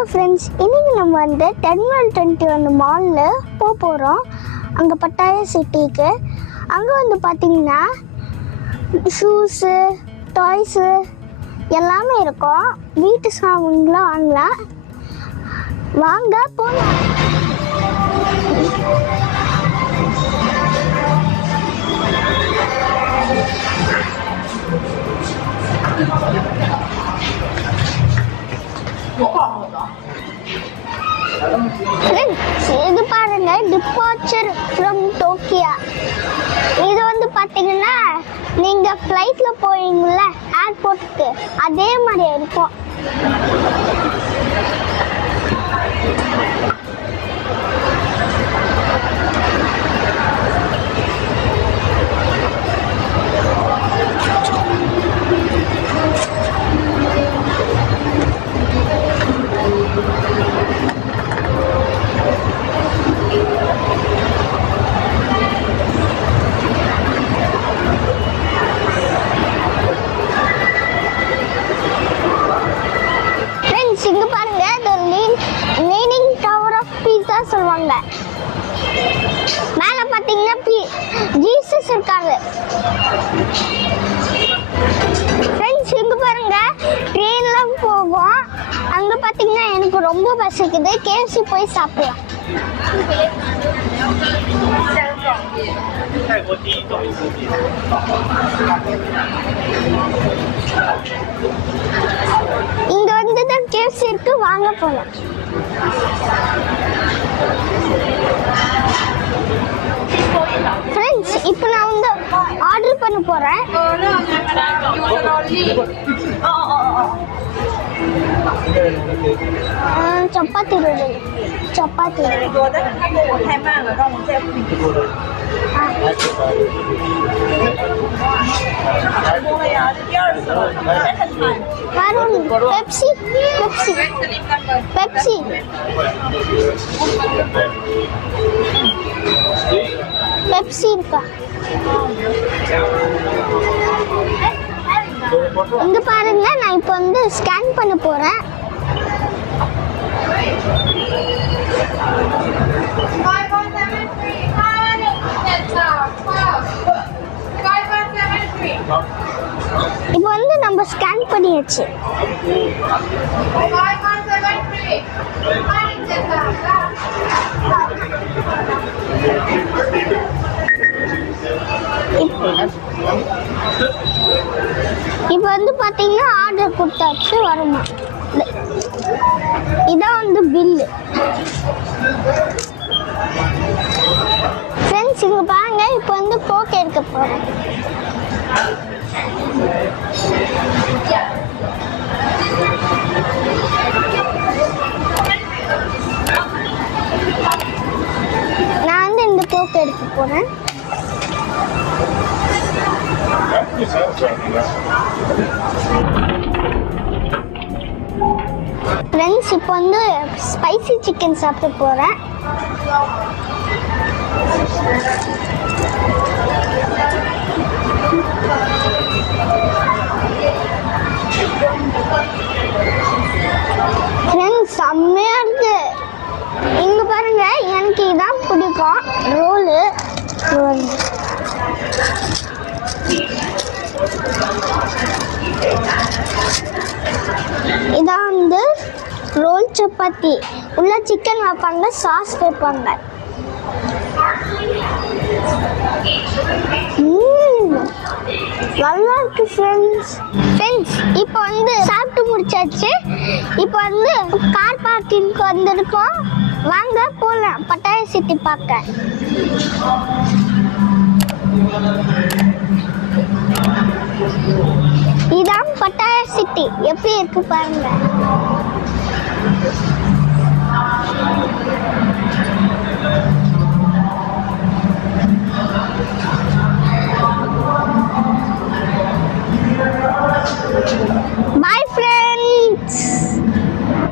Hello friends, இன்றைக்கி நம்ம வந்து டெர்மினல் 21 மாலில் போக போகிறோம். அங்கே பட்டாய சிட்டிக்கு. அங்கே வந்து பார்த்திங்கன்னா ஷூஸு, டாய்ஸு எல்லாமே இருக்கும். வீட்டு சாமான்லாம் வாங்கலாம். வாங்க போகலாம். இது பாருங்க, டிபார்ச்சர் ஃப்ரம் டோக்கியோ. இது வந்து பார்த்தீங்கன்னா நீங்கள் ஃப்ளைட்டில் போவீங்கள்ல ஏர்போர்ட்டுக்கு, அதே மாதிரி இருக்கும். இங்க பாருங்க, லீனிங் டவர் ஆஃப் பீஸா சொல்லுவாங்க. மேல பாத்தீங்கன்னா ஜீசஸ் இருக்காங்க. ஃப்ரெண்ட்ஸ், இங்க பாருங்க ட்ரெயின்லாம் போகும். அங்க பாத்தீங்கன்னா எனக்கு ரொம்ப பசிக்குது. KFC போய் சாப்பிடலாம். இங்க வந்து தான் KFC இருக்கு, வாங்க போலாம். ஃப்ரெண்ட்ஸ், இப்போ நான் வந்து ஆர்டர் பண்ண போறேன். Chapati roll. Chapati Pepsi Pepsi Pepsi Pepsi இருக்கா? இங்க பாருங்க, நான் இப்போ வந்து ஸ்கேன் பண்ண போறேன். இப்போ வந்து நம்ம ஸ்கேன் பண்ணியாச்சு. இப்போ வந்து பார்த்தீங்கன்னா ஆர்டர் கொடுத்தாச்சு, வருமா? இதான் வந்து பில்லு. ஃப்ரெண்ட்ஸ், இங்கே பாருங்க, இப்போ வந்து கோக் எடுக்க போகிறேன். நான் வந்து இந்த கோக் எடுக்க போகிறேன். ஃப்ரெண்ட்ஸ், இப்போ வந்து ஸ்பைசி சிக்கன் சாப்பிட போகிறேன். ஃப்ரெண்ட்ஸ், செம்மையா இருக்கு. இங்க பாருங்க, எனக்கு இதான் பிடிக்கும். ரோல் இதான் வந்து ரோல் சப்பாத்தி. உள்ள சிக்கன் வைப்பாங்க, சாஸ் வைப்பாங்க. நல்லா இருக்கு ஃப்ரெண்ட்ஸ். இப்போ வந்து சாப்பிட்டு முடிச்சாச்சு. இப்போ வந்து கார் பார்க்கிங்க்கு வந்திருக்கோம். வாங்க போகலாம் பட்டாய சிட்டி பார்க்க. இதான் பட்டாய சிட்டி. எப்படி இருக்கு பாருங்க.